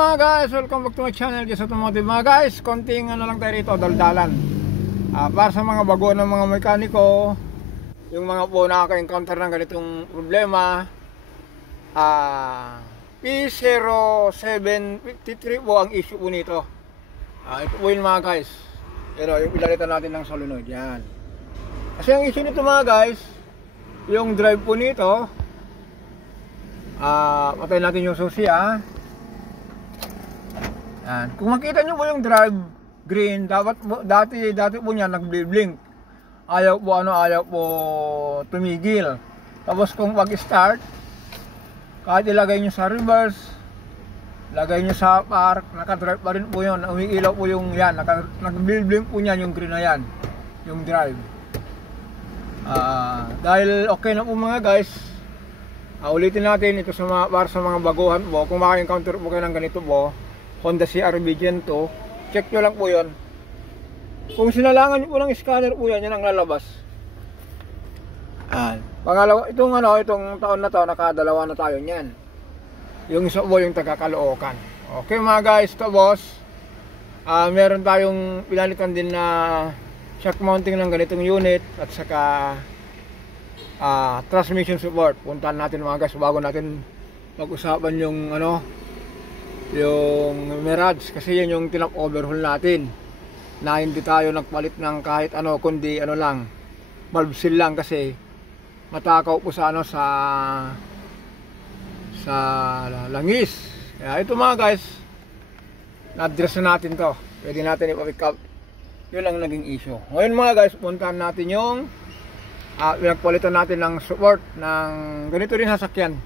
Mga guys, welcome back to my channel, Jess Automotive. Mga guys, konting ano lang tayo rito, daldalan. Para sa mga bago ng mga mekaniko, yung mga po nakaka-encounter ng ganitong problema, P0753 po ang issue po nito. Ito po yun mga guys. Pero yung pilalitan natin ng solenoid, yan. Kasi ang issue nito mga guys, yung drive po nito, patayin natin yung susi Yan. Kung makita nyo po yung drive green, dati po niya nag-blink. Ayaw po tumigil. Tapos kung pag-start, kahit ilagay nyo sa reverse, lagay nyo sa park, naka-drive pa rin po yun. Umiilaw po yung yan, nag-blink po niyan yung green na yan, yung drive. Dahil okay na po mga guys, ulitin natin ito para sa mga baguhan po. Kung maka-encounter po kayo ng ganito po, Honda CR-V Gen 2, check nyo lang po yun. Kung sinalangan nyo po ng scanner po yan, yan ang lalabas. Pangalawa, itong taon na to, nakadalawa na tayo niyan. Yung isa po yung taga-Caloocan. Okay mga guys, ito boss, meron tayong pinalitan din na shock mounting ng ganitong unit at saka transmission support. Puntahan natin mga guys bago natin mag-usapan yung yung Mirage, kasi yan yung tinap overhaul natin na hindi tayo nagpalit ng kahit kundi lang, valve seal lang, kasi matakaw po sa sa langis. Kaya ito mga guys, na-address na natin to, pwede natin ipa-pick up. Yun ang naging issue. Ngayon mga guys, puntahan natin yung pinagpalitan natin ng support ng ganito rin sasakyan.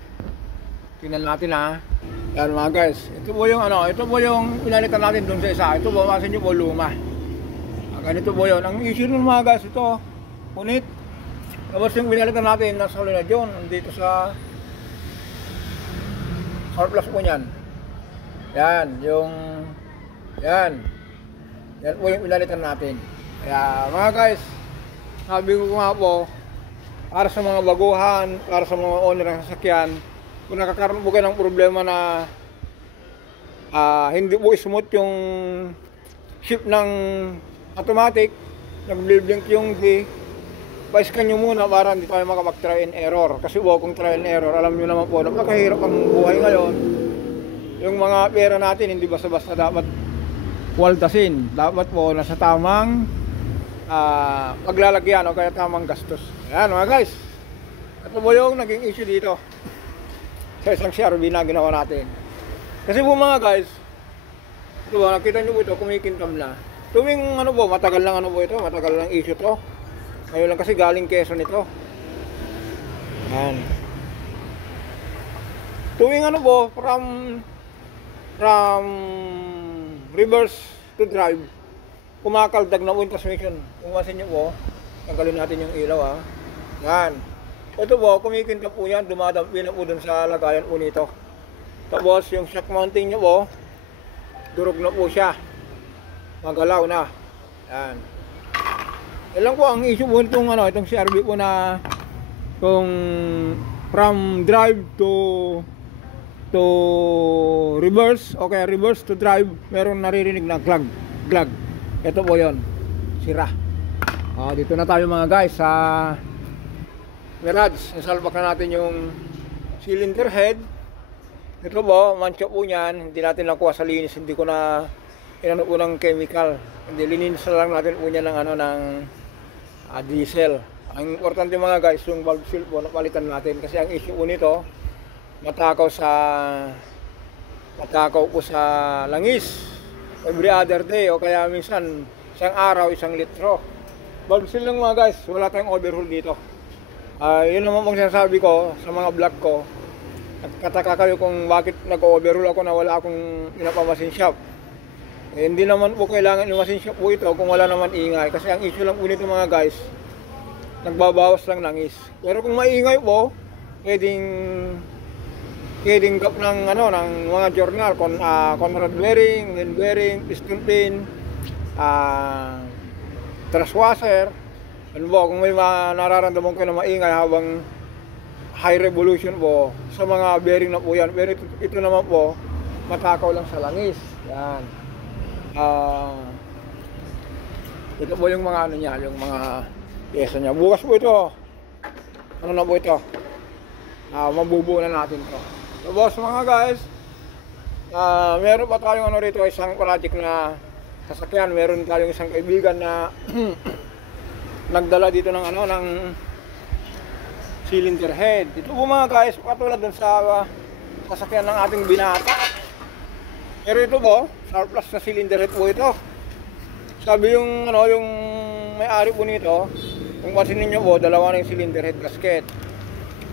Tingnan natin Yan mga guys, ito po yung pinalitan natin dun sa isa. Ito po, masin nyo po luma. Ganito po yun. Ang issue nun mga guys, ito, punit. Tapos yung pinalitan natin na solenoid yun, dito sa surplus po nyan. Yan po yung pinalitan natin. Kaya mga guys, sabi ko nga po, para sa mga baguhan, para sa mga owner ng sasakyan, kung nakakaroon po kayo ng problema na hindi po smooth yung shift ng automatic, nag-blink yung key, pa-scan nyo muna para hindi tayo makapag-try and error. Kasi kung try and error, alam nyo naman po, napakahirap ang buhay ngayon. Yung mga pera natin, hindi basta-basta dapat waldasin. Dapat po nasa tamang paglalagyan o kaya tamang gastos. Ayan mga guys, ito po yung naging issue dito sa isang CR-V na ginawa natin. Kasi po mga guys, ito ba, nakita nyo po ito, kumikintam na. Tuwing matagal lang ito, matagal lang issue to. Ngayon lang kasi galing Quezon ito. Yan. Tuwing from reverse to drive, kumakaldag na po yung transmission. Kung masin nyo po, tanggalin natin yung ilaw Yan. Ito po, kumikinta po yan, dumadampi na po dun sa lagayan po nito. Tapos yung shock mounting nyo po, durog na po siya. Magalaw na. Yan. Ilang po ang issue po itong CR-V po na kung from drive to reverse, okay, reverse to drive, meron naririnig na glag. Ito po yon, sira. Dito na tayo mga guys sa Mirage. Nasalpak na natin yung cylinder head. Ito po, mancha po niyan, hindi natin nakuha sa linis, hindi ko na inano po ng chemical, hindi, lininis lang natin po niya ng diesel. Ang importante mga guys, yung valve seal po napalitan natin, kasi ang issue po nito, matakaw po sa langis every other day, o kaya minsan isang araw, isang litro. Valve seal lang mga guys, wala tayong overhaul dito. Yun naman pong sinasabi ko sa mga vlog ko. Kataka kayo kung bakit nag-overhaul ako na wala akong pinapamasin shop. Hindi naman po kailangan yung machine shop po ito kung wala naman ingay. Kasi ang issue lang po nito mga guys, nagbabawas lang langis. Pero kung maingay po, pwedeng gap ng mga journal, Conrad bearing, hand bearing, piston pin, thrust washer. Kung may nararamdaman kayo na maingay habang high revolution po, sa mga bearing na po yan. Pero ito naman po, matakaw lang sa langis. Yan. Ito po yung mga ano niya, yung mga pyesa niya. Bukas po ito. Ano na po ito? Mabubuo na natin to. So boss mga guys, meron pa tayong ano rito, isang project na sasakyan. Meron tayong isang kaibigan na nagdala dito ng ano, ng cylinder head. Ito po mga guys, katulad dun sa sasakyan ng ating binata. Pero ito po, surplus na cylinder head po ito. Sabi yung ano, yung may-ari po nito, kung pansinin nyo po, dalawa na yung cylinder head gasket.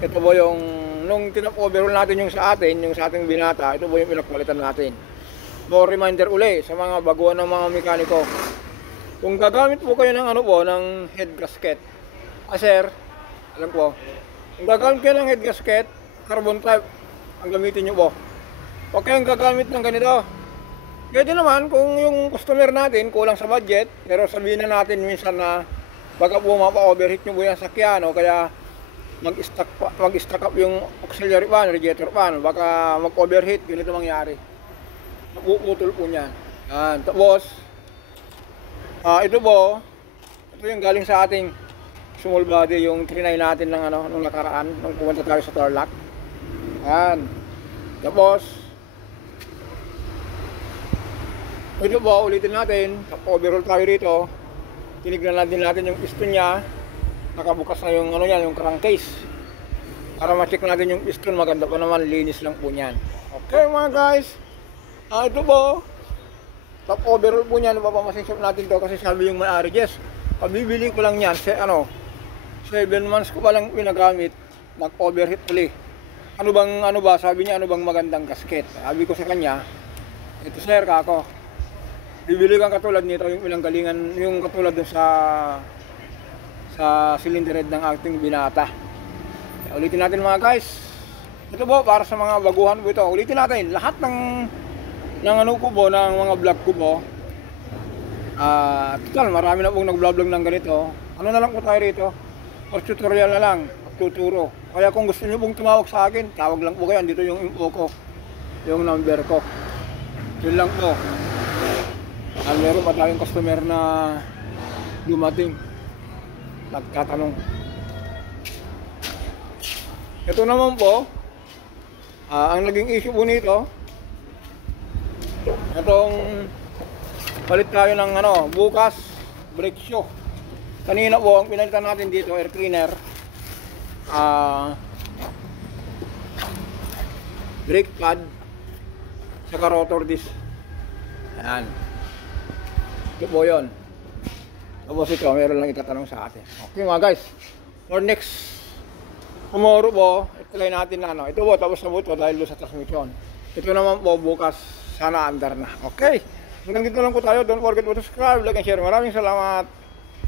Ito po yung, nung tinap-overhaul natin yung sa atin, yung sa ating binata, ito po yung pinagpalitan natin. No reminder uli sa mga baguhan ng mga mekaniko. Kung gagamit po kayo ng ano po, ng head gasket, sir, alam po, kung gagamit kayo ng head gasket, carbon type, ang gamitin nyo po. Huwag kayong gagamit ng ganito. Pwede naman kung yung customer natin kulang sa budget, pero sabihin na natin minsan na baka po mapa-overheat nyo po yung sakyan o kaya mag-stack up yung auxiliary fan, radiator fan, baka mag-overheat, ganito mangyari. Napuputol po niyan. Yan. Tapos, ito po, ito yung galing sa ating small body, yung trinay natin ng ano, nung nakaraan, nung pumunta tayo sa Tarlac. Yan. Tapos, ito po, ulitin natin, overhaul tayo rito, tinignan natin yung piston niya, nakabukas na yung ano yan, yung crankcase. Para ma-check natin yung piston, maganda pa naman, linis lang po niyan. Okay mga guys, ito po, top overhaul po niyan, papamasin shop natin to kasi sabi yung may-ari, Jess, pabibili ko lang yan, 7 months ko pa lang pinagamit, nag-overheat uli. Ano ba, sabi niya, ano bang magandang gasket? Sabi ko sa kanya, ito sir, kako. Bibili kang katulad nito, yung ilang galingan, yung katulad dun sa cylinder head ng ating binata. Ulitin natin mga guys. Ito po, para sa mga baguhan po ito. Ulitin natin, lahat ng ano ko po, ng mga vlog ko po. Total, marami na pong nag-vlog ng ganito. Ano na lang po tayo rito? Or tutorial na lang, tuturo. Kaya kung gusto nyo pong tumawag sa akin, tawag lang po kayo. Dito yung info ko, yung number ko. Yun lang po. Meron pa tayong customer na dumating, nagtatanong. Ito naman po, ang naging issue po nito, itong palit tayo ng ano, bukas brake shoe. Kanina po, ang pinalitan natin dito, air cleaner, brake pad, saka rotor disc. Ayan. Ito po yun. Tapos ito, meron lang itatanong sa atin. Okay mga guys, for next tomorrow po, try natin na ano. Ito po, tapos na po ito dahil sa transmission. Ito naman po, bukas sana andar na. Okay, hanggang dito lang po tayo. Don't forget to subscribe, like and share. Maraming salamat.